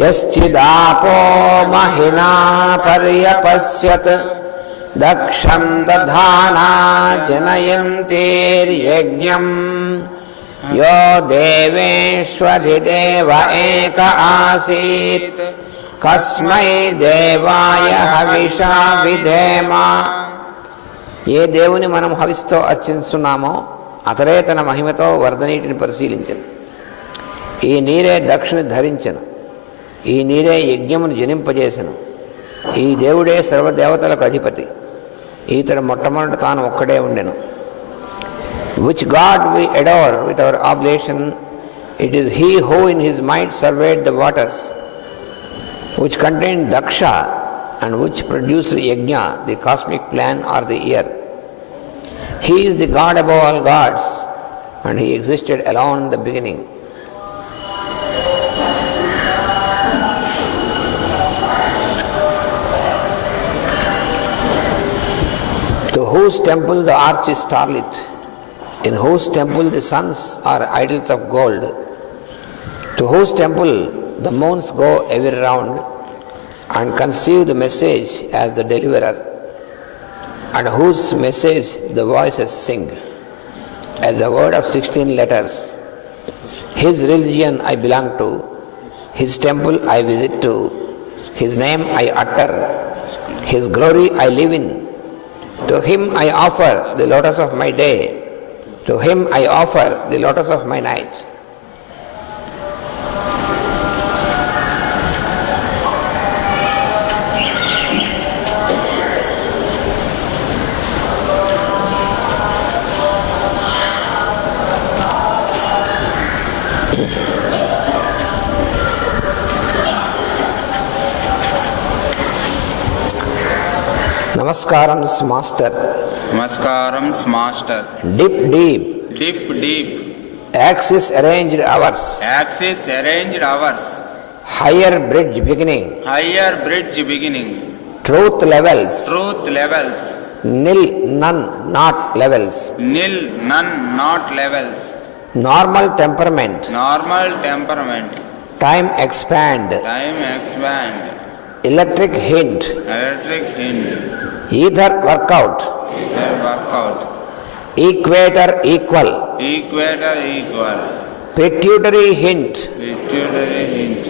यश्चिदापो महिना पर्यपश्यत् दक्षं दधाना जनयन्तीर्यज्ञम् यो देवेष्वधिदेव एक आसीत् कस्मै देवाय हविषा विधेमा। ఏ దేవుని మనం హవిస్తో అర్చించున్నామో అతడే తన మహిమతో వరదనీటిని పరిశీలించను. ఈ నీరే దక్షుని ధరించను. ఈ నీరే యజ్ఞమును జనింపజేసను. ఈ దేవుడే సర్వదేవతలకు అధిపతి. ఈతడు మొట్టమొదట తాను ఒక్కడే ఉండెను. Which god we adore with our oblation, it is he who in his might surveyed the waters, which contain Daksha and which produced Yajna, the cosmic plan or the year. He is the God above all gods, and he existed alone in the beginning. To whose temple the arch is starlit, in whose temple the suns are idols of gold, to whose temple the moons go ever round, and conceive the message as the deliverer, and whose message the voices sing as a word of 16 letters. His religion I belong to, his temple I visit to, his name I utter, his glory I live in. To him I offer the lotus of my day, to him I offer the lotus of my night. Namaskaram, Master. Namaskaram, Master. Deep, deep. Deep, deep. Axis arranged hours. Axis arranged hours. Higher bridge beginning. Higher bridge beginning. Truth levels. Truth levels. Nil, none, not levels. Nil, none, not levels. Normal temperament. Normal temperament. Time expand. Time expand. Electric hint. Electric hint. Ether workout. Ether workout. Equator equal. Equator equal. Pituitary hint. Pituitary hint.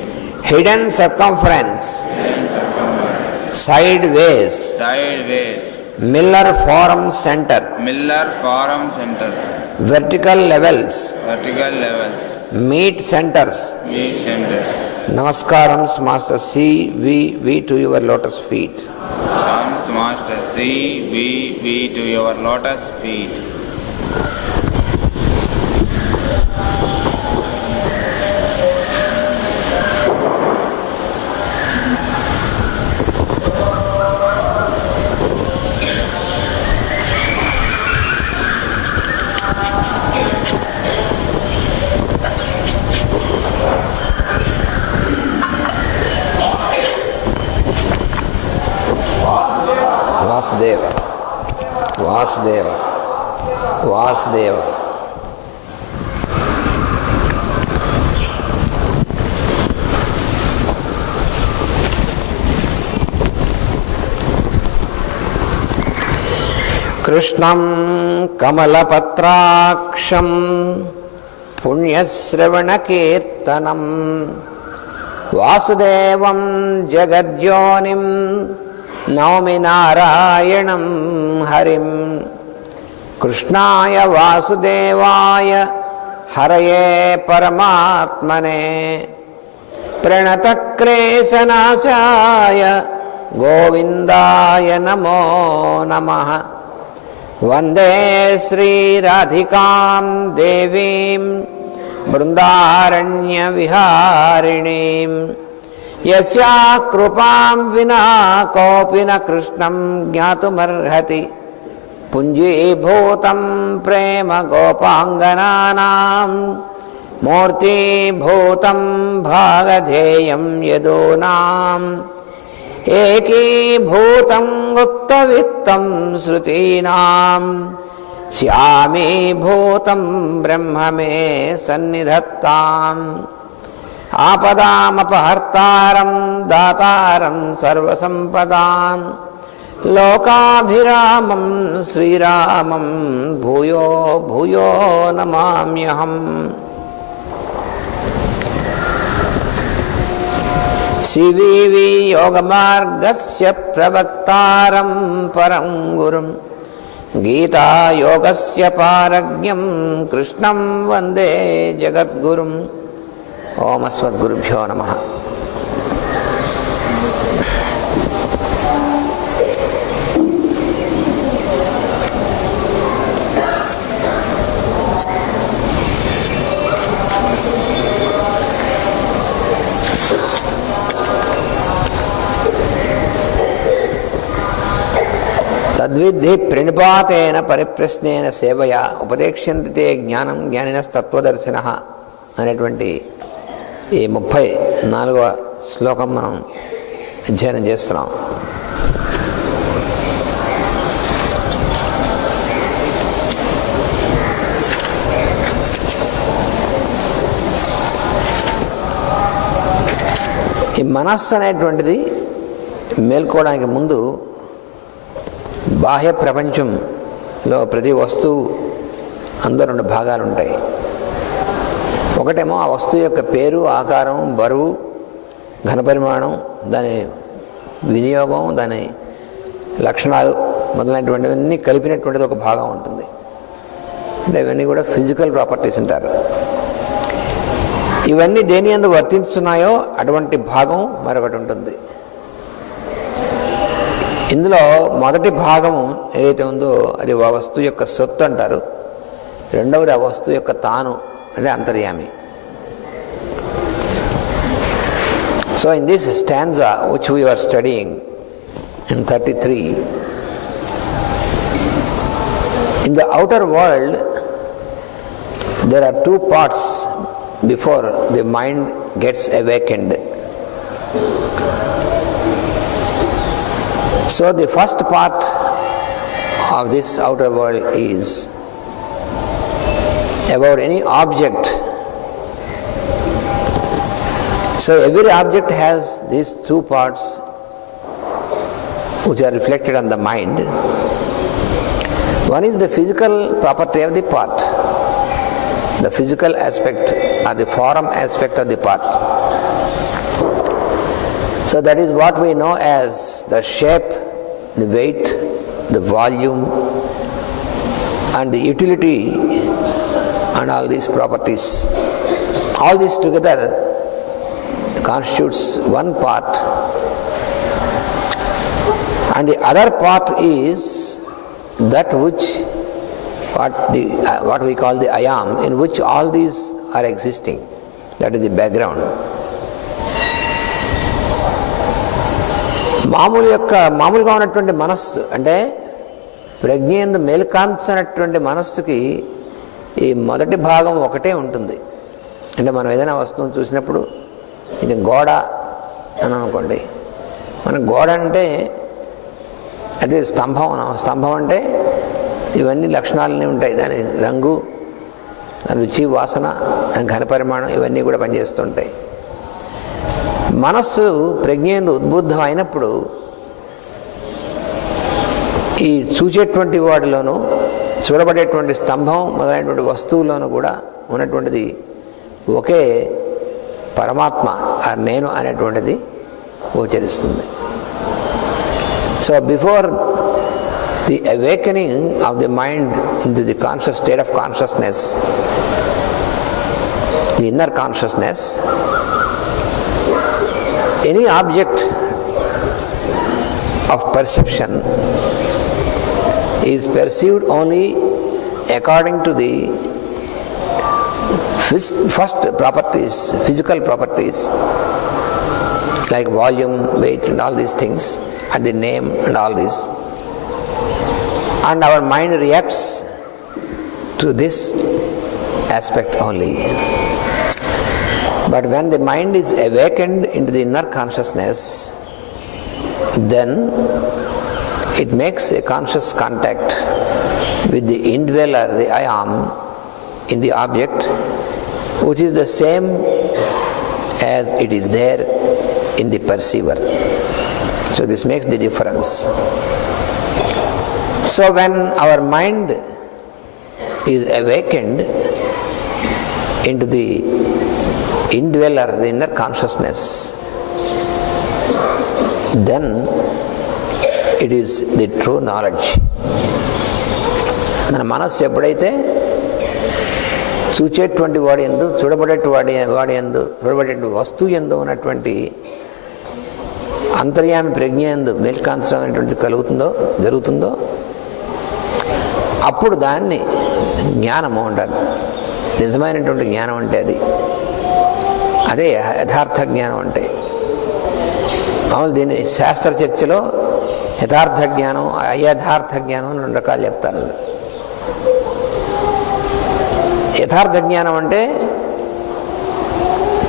Hidden circumference. Hidden circumference. Sideways. Sideways. Miller Forum Center. Miller Forum Center. Vertical levels. Vertical levels. Meet centers. Meet centers. Namaskaram, Master. See, we to your lotus feet. Comes, Master. See, we to your lotus feet. Vasudeva, Vasudeva, Vasudeva. Krishnam Kamalapatraksham Punyasravanakirtanam Vasudevam Jagadyonim नौमि नारायणं हरिं कृष्णाय वासुदेवाय हरये परमात्मने प्रणतक्लेशनाशाय गोविन्दाय नमो नमः। वन्दे श्रीराधिकां देवीं बृन्दारण्यविहारिणीं यस्या कृपां विना कोऽपि न कृष्णं ज्ञातुमर्हति। पुञ्जीभूतं प्रेम गोपाङ्गनानां मूर्तिभूतं भागधेयं यदूनाम् एकीभूतं गुप्तवित्तं श्रुतीनां श्यामीभूतं ब्रह्म मे सन्निधत्ताम्। ఆపదామపహర్తారం దాతారం సర్వసంపదాం లోకాభిరామం శ్రీరామం భూయో భూయో నమామ్యహం. శివీవి యోగమార్గస్య ప్రవక్తారం పరం గురుం గీతాయోగస్య పారజ్ఞం కృష్ణం వందే జగద్గురుం. ఓం అస్మద్గురుభ్యో నమః. తద్విద్ధి ప్రణిపాతేన పరిప్రశ్నేన సేవయా ఉపదేక్ష్యంతి తే జ్ఞానం జ్ఞానినస్తత్వదర్శినః అనేటువంటి ఈ 34వ శ్లోకం మనం అధ్యయనం చేస్తున్నాం. ఈ మనస్సు అనేటువంటిది మేల్కోవడానికి ముందు బాహ్య ప్రపంచంలో ప్రతి వస్తువు అందరూ 2 భాగాలు ఉంటాయి. ఒకటేమో ఆ వస్తువు యొక్క పేరు, ఆకారం, బరువు, ఘనపరిమాణం, దాని వినియోగం, దాని లక్షణాలు మొదలైనటువంటివన్నీ కలిపినటువంటిది ఒక భాగం ఉంటుంది. అంటే ఇవన్నీ కూడా ఫిజికల్ ప్రాపర్టీస్ అంటారు. ఇవన్నీ దేని యందు వర్తిస్తున్నాయో అటువంటి భాగం మరొకటి ఉంటుంది. ఇందులో మొదటి భాగము ఏదైతే ఉందో అది ఆ వస్తువు యొక్క సొత్తు అంటారు. రెండవది ఆ వస్తువు యొక్క తాను అంటే అంతర్యామి. So in this stanza which we are studying in 33, in the outer world there are 2 parts before the mind gets awakened. So the first part of this outer world is about any object. So every object has these 2 parts which are reflected on the mind. One is the physical property of the part, the physical aspect or the form aspect of the part. So that is what we know as the shape, the weight, the volume and the utility and all these properties. All this together constitutes one part, and the other part is that which what we call the I am, in which all these are existing. That is the background. మామూలుగా ఉన్నటువంటి మనస్సు అంటే ప్రజ్ఞేందు మేల్కాంచినటువంటి మనస్సుకి ఈ మొదటి భాగం ఒకటే ఉంటుంది. అంటే మనం ఏదైనా వస్తువును చూసినప్పుడు ఇది గోడ అని అనుకోండి, మన గోడ అంటే అదే స్తంభం అంటే ఇవన్నీ లక్షణాలన్నీ ఉంటాయి. దాని రంగు, దాని రుచి, వాసన, దాని ఘనపరిమాణం ఇవన్నీ కూడా పనిచేస్తుంటాయి. మనస్సు ప్రజ్ఞేందు ఉద్బుద్ధం అయినప్పుడు ఈ చూచేటువంటి వాటిలోనూ చూడబడేటువంటి స్తంభం మొదలైనటువంటి వస్తువుల్లోనూ కూడా ఉన్నటువంటిది ఒకే పరమాత్మ, ఆ నేను అనేటువంటిది గోచరిస్తుంది. So before the awakening of the mind in to the conscious state of consciousness, the inner consciousness, any object of perception is perceived only according to the first properties, physical properties like volume, weight and all these things, and the name and all this, and our mind reacts to this aspect only. But when the mind is awakened into the inner consciousness, then it makes a conscious contact with the indweller, the I am, in the object, which is the same as it is there in the perceiver. So this makes the difference. So when our mind is awakened into the indweller, the inner consciousness, then it is the true knowledge. మన మనస్సు ఎప్పుడైతే చూచేటువంటి వాడి యందు, చూడబడేటువంటి వాడి యందు, చూడబడేటువంటి వస్తువు యందు ఉన్నటువంటి అంతర్యామి ప్రజ్ఞ యందు మేల్కాంచడం అనేటువంటిది జరుగుతుందో అప్పుడు దాన్ని జ్ఞానము అంటారు. నిజమైనటువంటి జ్ఞానం అంటే అదే యథార్థ జ్ఞానం అంటే. మామూలు దీన్ని శాస్త్ర చర్చలో యథార్థ జ్ఞానం, అయథార్థ జ్ఞానం అని 2 రకాలు చెప్తారు. యథార్థ జ్ఞానం అంటే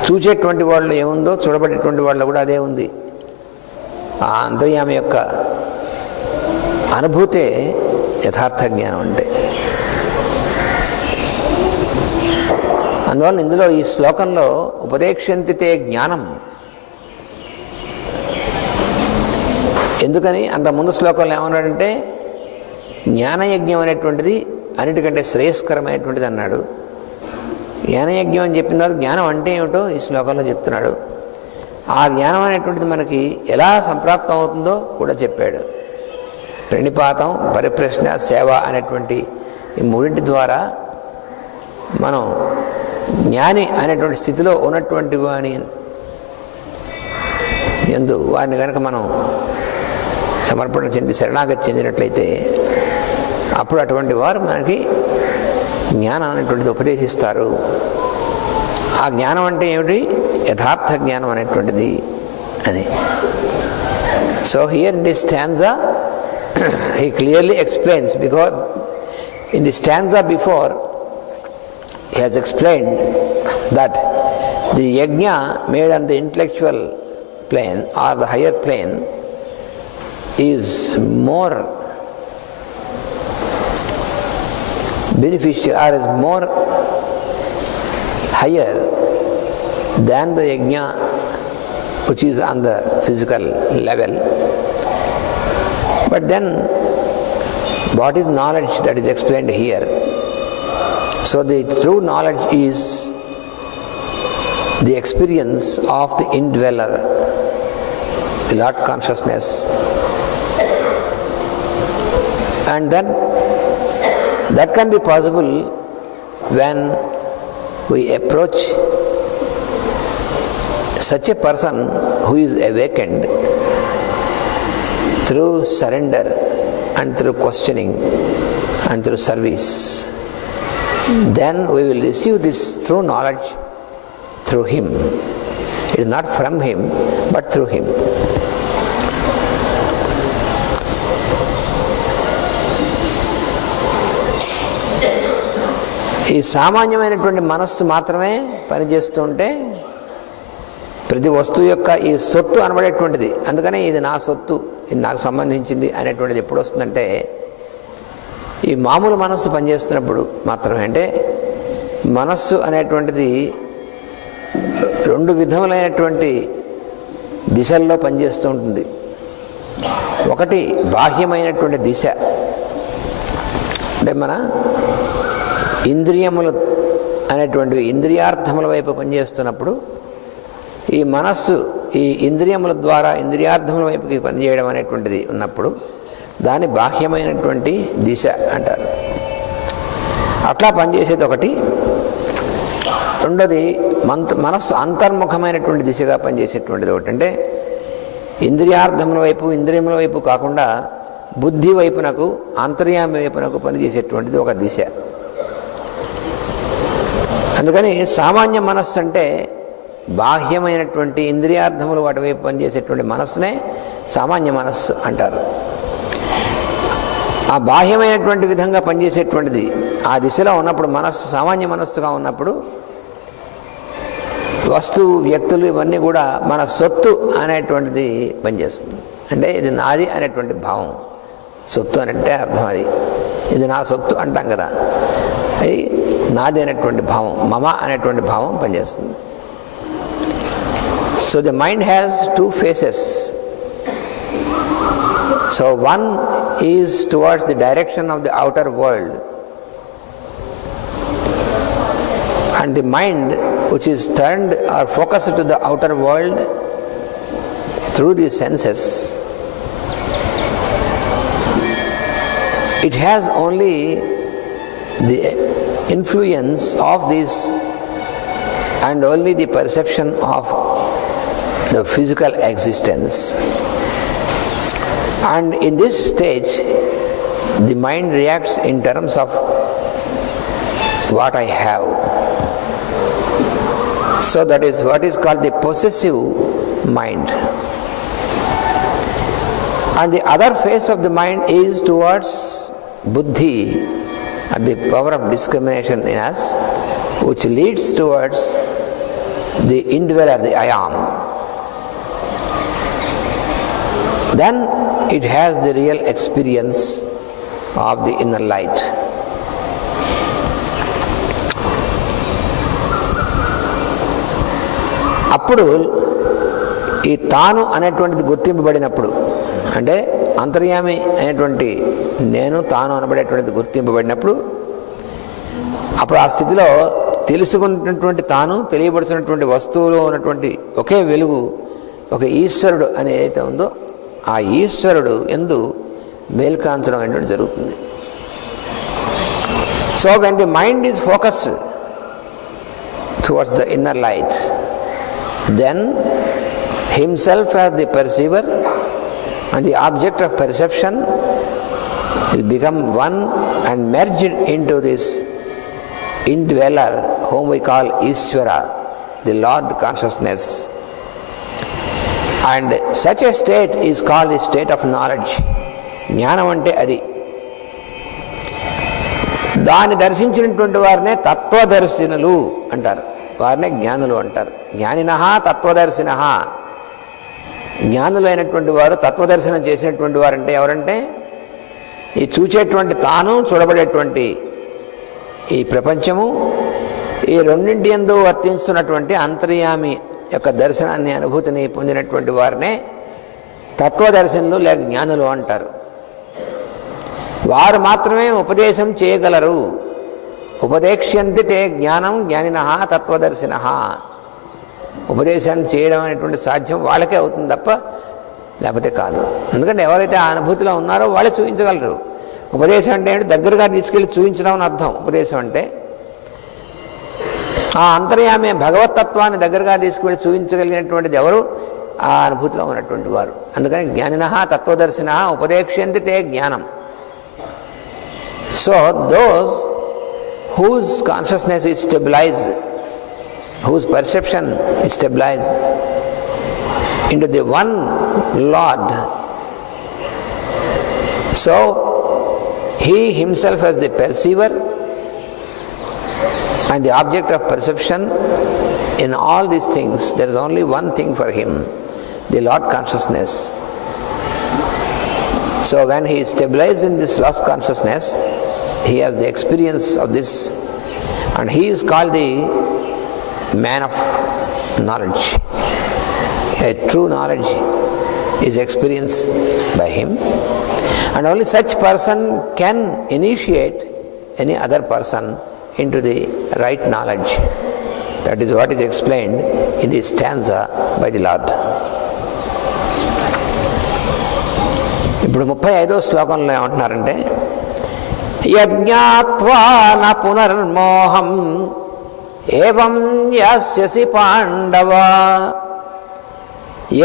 చూచేటువంటి వాళ్ళు ఏముందో చూడబడేటువంటి వాళ్ళు కూడా అదే ఉంది. ఆ అంతర్యామి యొక్క అనుభూతే యథార్థ జ్ఞానం అంటే. అందువల్ల ఇందులో ఈ శ్లోకంలో ఉపదేక్షంతితే జ్ఞానం, ఎందుకని అంత ముందు శ్లోకంలో ఏమన్నాడంటే జ్ఞానయజ్ఞం అనేటువంటిది అన్నిటికంటే శ్రేయస్కరమైనటువంటిది అన్నాడు. జ్ఞానయజ్ఞం అని చెప్పిన తర్వాత జ్ఞానం అంటే ఏమిటో ఈ శ్లోకంలో చెప్తున్నాడు. ఆ జ్ఞానం అనేటువంటిది మనకి ఎలా సంప్రాప్తం అవుతుందో కూడా చెప్పాడు. ప్రణిపాతం, పరిప్రశ్న, సేవ అనేటువంటి ఈ 3 ద్వారా మనం జ్ఞాని అనేటువంటి స్థితిలో ఉన్నటువంటి వాని యందు వారిని కనుక మనం సమర్పణ చెంది శరణాగతి చెందినట్లయితే అప్పుడు అటువంటి వారు మనకి జ్ఞానం అనేటువంటిది ఉపదేశిస్తారు. ఆ జ్ఞానం అంటే ఏమిటి? యథార్థ జ్ఞానం అనేటువంటిది అని. So here in this stanza he clearly explains, because in the stanza before he has explained that the yajna made on the intellectual plane or the higher plane is more beneficial or is more higher than the yajna which is on the physical level. But then what is knowledge that is explained here? So the true knowledge is the experience of the indweller, the Lord consciousness. And then that can be possible when we approach such a person who is awakened through surrender and through questioning and through service. Then we will receive this true knowledge through him. It is not from him, but through him. ఈ సామాన్యమైనటువంటి మనస్సు మాత్రమే పనిచేస్తూ ఉంటే ప్రతి వస్తువు యొక్క ఈ సొత్తు అనబడేటువంటిది, అందుకనే ఇది నా సొత్తు, ఇది నాకు సంబంధించింది అనేటువంటిది ఎప్పుడు వస్తుందంటే ఈ మామూలు మనస్సు పనిచేస్తున్నప్పుడు మాత్రమే. అంటే మనస్సు అనేటువంటిది 2 విధములైనటువంటి దిశల్లో పనిచేస్తూ ఉంటుంది. ఒకటి బాహ్యమైనటువంటి దిశ, అంటే మన ఇంద్రియములు అనేటువంటివి ఇంద్రియార్థముల వైపు పనిచేస్తున్నప్పుడు ఈ మనస్సు ఈ ఇంద్రియముల ద్వారా ఇంద్రియార్థముల వైపుకి పనిచేయడం అనేటువంటిది ఉన్నప్పుడు దాన్ని బాహ్యమైనటువంటి దిశ అంటారు. అట్లా పనిచేసేది ఒకటి. రెండోది మనస్సు అంతర్ముఖమైనటువంటి దిశగా పనిచేసేటువంటిది ఒకటి. అంటే ఇంద్రియార్థముల వైపు ఇంద్రియముల వైపు కాకుండా బుద్ధి వైపునకు అంతర్యామి వైపునకు పనిచేసేటువంటిది ఒక దిశ. అందుకని సామాన్య మనస్సు అంటే బాహ్యమైనటువంటి ఇంద్రియార్థములు వాటి వైపు పనిచేసేటువంటి మనస్సునే సామాన్య మనస్సు అంటారు. ఆ బాహ్యమైనటువంటి విధంగా పనిచేసేటువంటిది ఆ దిశలో ఉన్నప్పుడు మనస్సు సామాన్య మనస్సుగా ఉన్నప్పుడు వస్తువు వ్యక్తులు ఇవన్నీ కూడా మన సొత్తు అనేటువంటిది పనిచేస్తుంది. అంటే ఇది నాది అనేటువంటి భావం. సొత్తు అంటే అర్థం అది. ఇది నా సొత్తు అంటాం కదా, అది నాది అనేటువంటి భావం, మమ అనేటువంటి భావం పనిచేస్తుంది. So the mind has two faces. So one is towards the direction of the outer world, and the mind which is turned or focused to the outer world through the senses, it has only the influence of this and only the perception of the physical existence. And in this stage, the mind reacts in terms of what I have. So that is what is called the possessive mind. And the other face of the mind is towards buddhi, and the power of discrimination in us, which leads towards the indweller, the I am. Then it has the real experience of the inner light. అప్పుడు ఈ తాను అనేటువంటిది గుర్తింపబడినప్పుడు, అంటే అంతర్యామి అనేటువంటి నేను తాను అనబడేటువంటిది గుర్తింపబడినప్పుడు, అప్పుడు ఆ స్థితిలో తెలుసుకున్నటువంటి తాను, తెలియబడుతున్నటువంటి వస్తువులో ఉన్నటువంటి ఒకే వెలుగు, ఒక ఈశ్వరుడు అని ఏదైతే ఉందో ఆ ఈశ్వరుడు యందు మేల్కాంచడం అనేటువంటి జరుగుతుంది. So when the mind is focused towards the inner light, then himself as the perceiver and the object of perception will become one and merged into this indweller whom we call Ishvara, the Lord consciousness. And such a state is called the state of knowledge. జ్ఞానం అంటే అది. దాన్ని దర్శించినటువంటి వారినే తత్వదర్శినులు అంటారు, వారినే జ్ఞానులు అంటారు. జ్ఞానినః తత్వదర్శినః. జ్ఞానులైనటువంటి వారు, తత్వదర్శనం చేసినటువంటి వారు అంటే ఎవరంటే ఈ చూచేటువంటి తాను, చూడబడేటువంటి ఈ ప్రపంచము, ఈ రెండింటి యందు వర్తిస్తున్నటువంటి అంతర్యామి యొక్క దర్శనాన్ని, అనుభూతిని పొందినటువంటి వారినే తత్వదర్శనులు లేక జ్ఞానులు అంటారు. వారు మాత్రమే ఉపదేశం చేయగలరు. ఉపదేక్ష్యంతి తే జ్ఞానం జ్ఞానినః తత్వదర్శినః. ఉపదేశం చేయడం అనేటువంటి సాధ్యం వాళ్ళకే అవుతుంది తప్ప లేకపోతే కాదు. ఎందుకంటే ఎవరైతే ఆ అనుభూతిలో ఉన్నారో వాళ్ళే చూపించగలరు. ఉపదేశం అంటే ఏంటి? దగ్గరగా తీసుకెళ్ళి చూపించడం అని అర్థం. ఉపదేశం అంటే ఆ అంతర్యామి భగవతత్వాన్ని దగ్గరగా తీసుకువెళ్ళి చూపించగలిగినటువంటిది ఎవరు? ఆ అనుభూతిలో ఉన్నటువంటి వారు. అందుకని జ్ఞానినః తత్వదర్శినః ఉపదేక్ష్యంతి తే జ్ఞానం. So those whose consciousness is stabilized, whose perception is stabilized into the one Lord, so he himself as the perceiver and the object of perception in all these things, there is only one thing for him, the Lord consciousness. So when he is stabilized in this Lord consciousness, he has the experience of this, and he is called the man of knowledge. A true knowledge is experienced by him, and only such person can initiate any other person into the right knowledge. That is what is explained in this stanza by the Lord. ఇప్పుడు 35వ శ్లోకంలో ఏమంటున్నారంటే, యజ్ఞాత్వా న పునర్మోహం ఏవం యాస్యసి పాండవ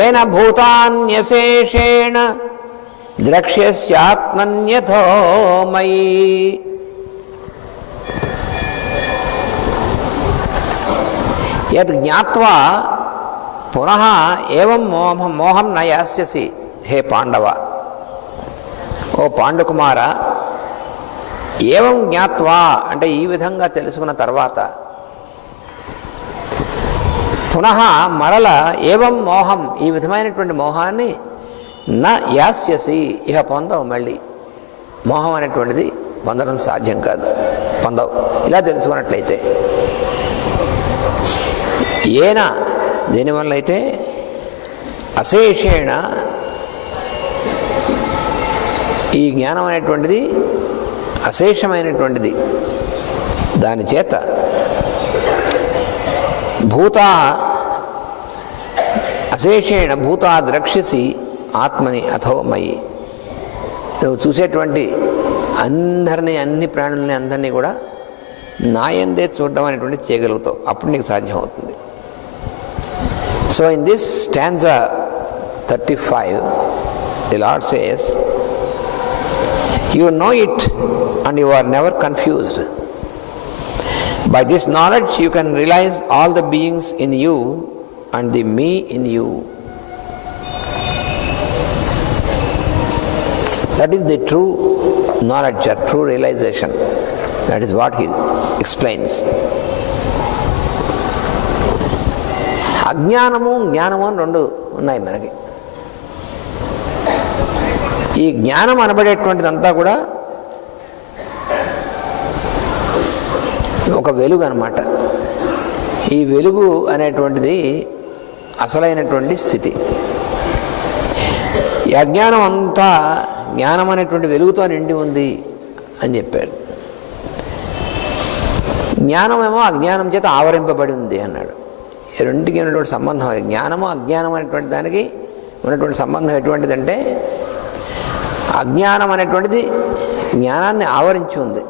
ఏన భూతాన్యశేషేణ ద్రక్ష్యస్యాత్మన్యథో మయి. యద్ జ్ఞాత్వా పునః ఏవం మోహం న యాస్యసి. హే పాండవ, ఓ పాండుకుమార, ఏవం జ్ఞాత్వా అంటే ఈ విధంగా తెలుసుకున్న తర్వాత, పునః మరల ఏవం మోహం ఈ విధమైనటువంటి మోహాన్ని నా యాస్యసి ఇహ పొందవు. మళ్ళీ మోహం అనేటువంటిది పొందడం సాధ్యం కాదు, పొందవు. ఇలా తెలుసుకున్నట్లయితే ఏనా దేనివల్ల అయితే అశేషేణ ఈ జ్ఞానం అనేటువంటిది అశేషమైనటువంటిది. దాని చేత భూతా అశేషేణ భూతా ద్రక్ష్యసి ఆత్మని అథో మయి. నువ్వు చూసేటువంటి అందరినీ, అన్ని ప్రాణుల్ని, అందరినీ కూడా నాయందే చూడడం అనేటువంటి చేయగలుగుతావు. అప్పుడు నీకు సాధ్యం అవుతుంది. So in this stanza 35 the lord says, you know it and you are never confused. By this knowledge you can realize all the beings in you and the me in you. That is the true knowledge or true realization. That is what he explains. అజ్ఞానము జ్ఞానము అని రెండు ఉన్నాయి మనకి. ఈ జ్ఞానం అనబడేటువంటిదంతా కూడా ఒక వెలుగు అన్నమాట. ఈ వెలుగు అనేటువంటిది అసలైనటువంటి స్థితి. ఈ అజ్ఞానం అంతా జ్ఞానం అనేటువంటి వెలుగుతో నిండి ఉంది అని చెప్పాడు. జ్ఞానమేమో అజ్ఞానం చేత ఆవరింపబడి ఉంది అన్నాడు. ఈ రెండుకి ఉన్నటువంటి సంబంధం, జ్ఞానము అజ్ఞానం అనేటువంటి దానికి ఉన్నటువంటి సంబంధం ఎటువంటిదంటే, అజ్ఞానం అనేటువంటిది జ్ఞానాన్ని ఆవరించి ఉంది.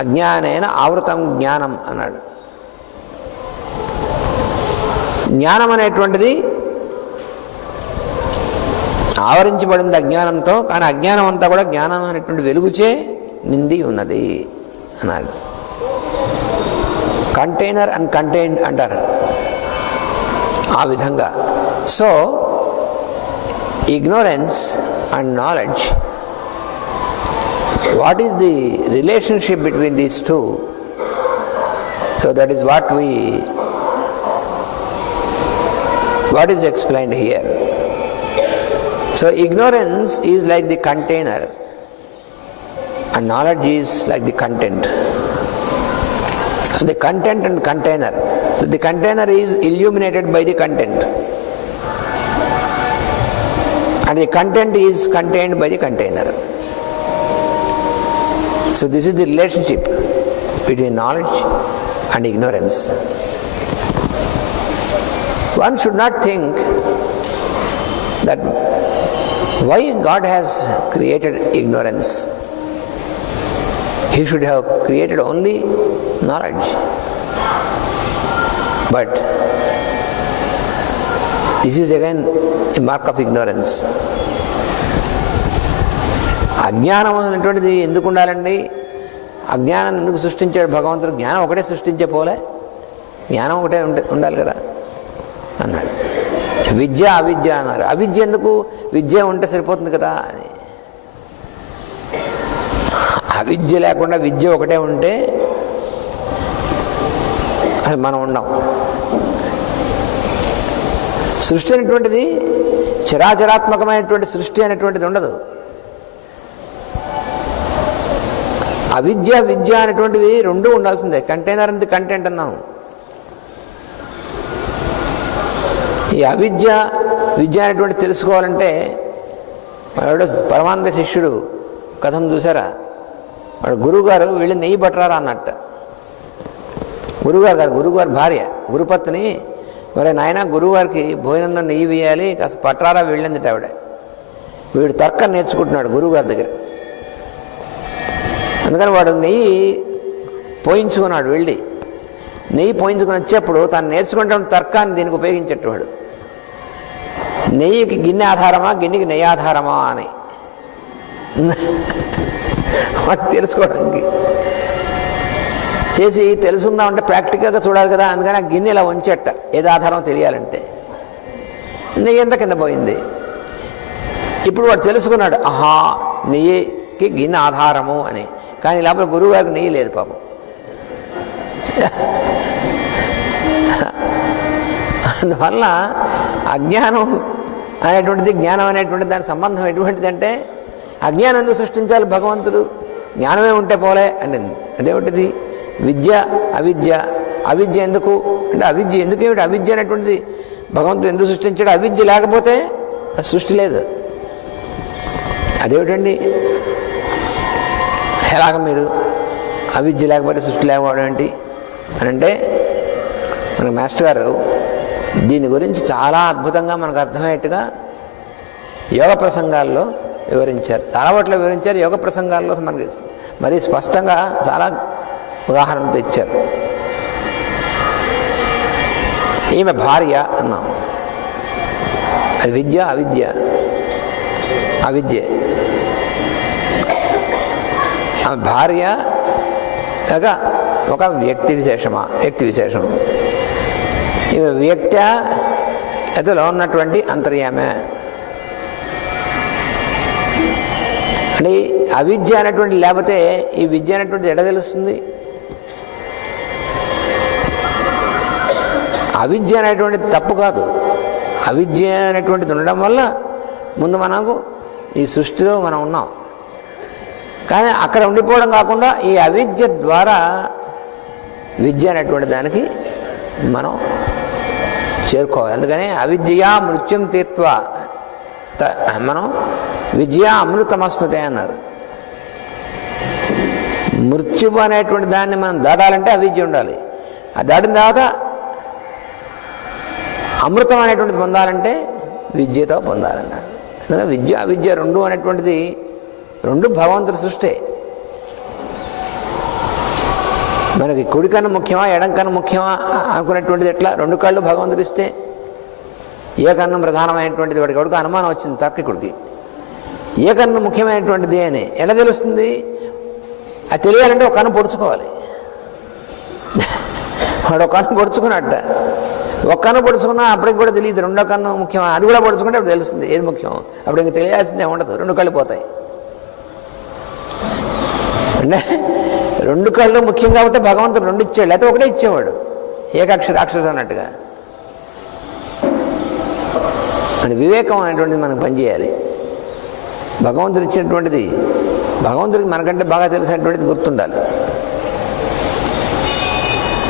అజ్ఞానేన ఆవృతం జ్ఞానం అన్నాడు. జ్ఞానం అనేటువంటిది ఆవరించబడింది అజ్ఞానంతో, కానీ అజ్ఞానం అంతా కూడా జ్ఞానం అనేటువంటి వెలుగుచే నిండి ఉన్నది అన్నాడు. కంటైనర్ అండ్ కంటైన్డ్ అంటారు ఆ విధంగా. So ignorance and knowledge, what is the relationship between these two? So that is what is explained here. So ignorance is like the container and knowledge is like the content. So the content and container, so the container is illuminated by the content and the content is contained by the container. So this is the relationship between knowledge and ignorance. One should not think that why God has created ignorance. He should have created only knowledge. But this is again a mark of ignorance. అజ్ఞానం అనేటువంటిది ఎందుకు ఉండాలండి? అజ్ఞానాన్ని ఎందుకు సృష్టించాడు భగవంతుడు? జ్ఞానం ఒకటే సృష్టించే పోలే, జ్ఞానం ఒకటే ఉండాలి కదా అన్నాడు. విద్య అవిద్య అన్నారు. అవిద్య ఎందుకు? విద్య ఉంటే సరిపోతుంది కదా అని. అవిద్య లేకుండా విద్య ఒకటే ఉంటే అది మనం ఉండం. సృష్టి అనేటువంటిది చరాచరాత్మకమైనటువంటి సృష్టి అనేటువంటిది ఉండదు. అవిద్య విద్య అనేటువంటివి రెండు ఉండాల్సిందే. కంటైనర్ అంది కంటెంట్ అన్నాం. ఈ అవిద్య విద్య అనేటువంటి తెలుసుకోవాలంటే వాడు పరమానంద శిష్యుడు కథను చూసారా? వాడు గురువుగారు వెళ్ళి నెయ్యి పట్టరారా అన్నట్ట. గురువుగారు కాదు, గురువుగారి భార్య గురుపత్ని, మరి నాయన గురువుగారికి భోజనంలో నెయ్యి వేయాలి, కాస్త పట్టరారా వెళ్ళిందిట ఆవిడ. వీడు తర్కం నేర్చుకుంటున్నాడు గురువుగారి దగ్గర. అందుకని వాడు నెయ్యి పోయించుకున్నాడు. వెళ్ళి నెయ్యి పోయించుకుని వచ్చేప్పుడు తాను నేర్చుకుంటే తర్కాన్ని దీనికి ఉపయోగించేటవాడు. నెయ్యికి గిన్నె ఆధారమా, గిన్నెకి నెయ్యి ఆధారమా అని వాడు తెలుసుకోవడానికి చేసి తెలుసుందామంటే ప్రాక్టికల్గా చూడాలి కదా. అందుకని ఆ గిన్నె ఇలా ఉంచేట, ఏది ఆధారం తెలియాలంటే. నెయ్యి ఎంత కింద పోయింది. ఇప్పుడు వాడు తెలుసుకున్నాడు, ఆహా నెయ్యికి గిన్నె ఆధారము అని. కానీ లోపల గురువుగారికి నెయ్యి లేదు పాపం. అందువల్ల అజ్ఞానం అనేటువంటిది, జ్ఞానం అనేటువంటిది దాని సంబంధం ఎటువంటిదంటే, అజ్ఞానం ఎందుకు సృష్టించాలి భగవంతుడు? జ్ఞానమే ఉంటే పోలే అంటే అదేమిటిది? విద్య అవిద్య. అవిద్య ఎందుకు అంటే అవిద్య ఎందుకు ఏమిటి? అవిద్య అనేటువంటిది భగవంతుడు ఎందుకు సృష్టించాడు? అవిద్య లేకపోతే సృష్టి లేదు. అదేమిటండి, ఎలాగ మీరు అవిద్య లేకపోతే సృష్టి లేకపోవడం ఏంటి అని అంటే, మన మాస్టర్ గారు దీని గురించి చాలా అద్భుతంగా మనకు అర్థమయ్యేట్టుగా యోగ ప్రసంగాల్లో వివరించారు. చాలా వాటిలో వివరించారు. యోగ ప్రసంగాల్లో మనకి మరీ స్పష్టంగా చాలా ఉదాహరణలు ఇచ్చారు. ఈమె భార్య అన్నాం, అది విద్య అవిద్య? అవిద్య. ఆమె భార్య కాక ఒక వ్యక్తి విశేషమా? వ్యక్తి విశేషం. ఈమె వ్యక్తి అతలో ఉన్నటువంటి అంతర్యామే. అంటే అవిద్య అనేటువంటి లేకపోతే ఈ విద్య అనేటువంటిది ఎడ తెలుస్తుంది? అవిద్య అనేటువంటిది తప్పు కాదు. అవిద్య అనేటువంటిది ఉండడం వల్ల ముందు మనకు ఈ సృష్టిలో మనం ఉన్నాం. కానీ అక్కడ ఉండిపోవడం కాకుండా ఈ అవిద్య ద్వారా విద్య అనేటువంటి దానికి మనం చేరుకోవాలి. అందుకని అవిద్యయా మృత్యుం తీత్వా మనం విద్య అమృతమస్తుతే అన్నారు. మృత్యువు అనేటువంటి దాన్ని మనం దాటాలంటే అవిద్య ఉండాలి. అది దాటిన తర్వాత అమృతం అనేటువంటిది పొందాలంటే విద్యతో పొందాలన్నారు. ఎందుకంటే విద్య అవిద్య రెండు అనేటువంటిది రెండు భగవంతుడి సృష్టి. మనకి కుడి కన్ను ముఖ్యమా ఎడం కన్ను ముఖ్యమా అనుకునేటువంటిది ఎట్లా? రెండు కళ్ళు భగవంతుడు ఇస్తే ఏ కన్ను ప్రధానమైనటువంటిది? వాడికి ఎవరికి అనుమానం వచ్చింది తార్కికుడికి. ఏ కన్ను ముఖ్యమైనటువంటిది అని ఎలా తెలుస్తుంది? అది తెలియాలంటే ఒక కన్ను పొడుచుకోవాలి. వాడు ఒక కన్ను పొడుచుకున్నట్ట. ఒక కన్ను పొడుచుకున్నా అప్పటికి కూడా తెలియదు రెండో కన్ను ముఖ్యమా. అది కూడా పొడుచుకుంటే అప్పుడు తెలుస్తుంది ఏది ముఖ్యం. అప్పుడు ఇంక తెలియాల్సిందే ఉండదు, రెండు కళ్ళు పోతాయి. అంటే రెండు కళ్ళు ముఖ్యం కాబట్టి భగవంతుడు రెండు ఇచ్చాడు, లేకపోతే ఒకటే ఇచ్చేవాడు. ఏకాక్షరాక్షరం అన్నట్టుగా. అది వివేకం అనేటువంటిది మనకు పనిచేయాలి. భగవంతుడు ఇచ్చినటువంటిది భగవంతుడికి మనకంటే బాగా తెలిసినటువంటిది గుర్తుండాలి.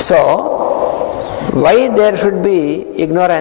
So why there should be ignorance?